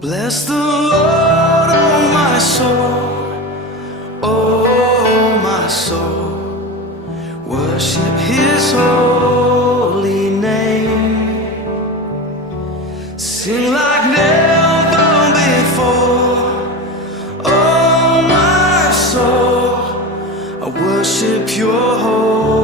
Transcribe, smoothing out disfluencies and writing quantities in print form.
Bless the Lord, oh my soul, oh my soul. Worship His holy name. Sing like never before, oh my soul. I worship Your holy name.